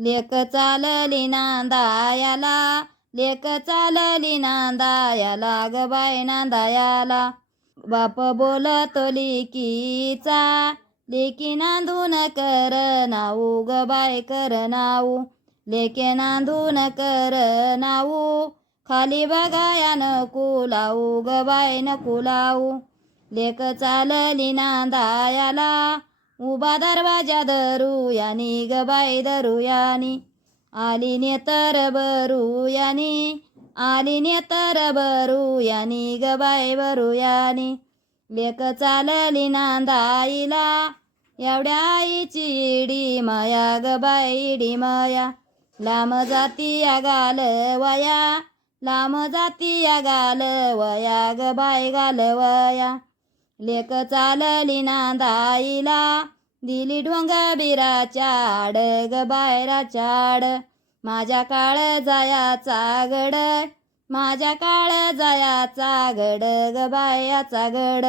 लेक चालली नांदायाला, लेक चालली नांदायाला, ग बाई नांदायाला. बाप बोलतो लेकीचा, लेकी नांदून कर नाऊ, ग बाई कर नाऊ. लेके नांदून कर नाऊ, खाली बघाया नको लावू, ग बाई नको लावू. लेक चालली नांदायाला, उभा दरवाजा धरूयानी, ग बाई धरूयानी. आली नेतर भरूयानी, आली नेतर भरूयानी, ग बाई भरूयानी. लेक चालली नांदाईला, एवढ्या आईची इडी माया, ग बाई इडी माया. लांब जाती घालवया, लांब जाती घालवया, ग बाई घालवया. लेक चालली नांदाईला, दिली डोंगबिराच्या आड, ग बायराच्या आड. माझ्या काळ जायाचा गड, माझ्या काळ जायाचा गड, ग बायाचा गड.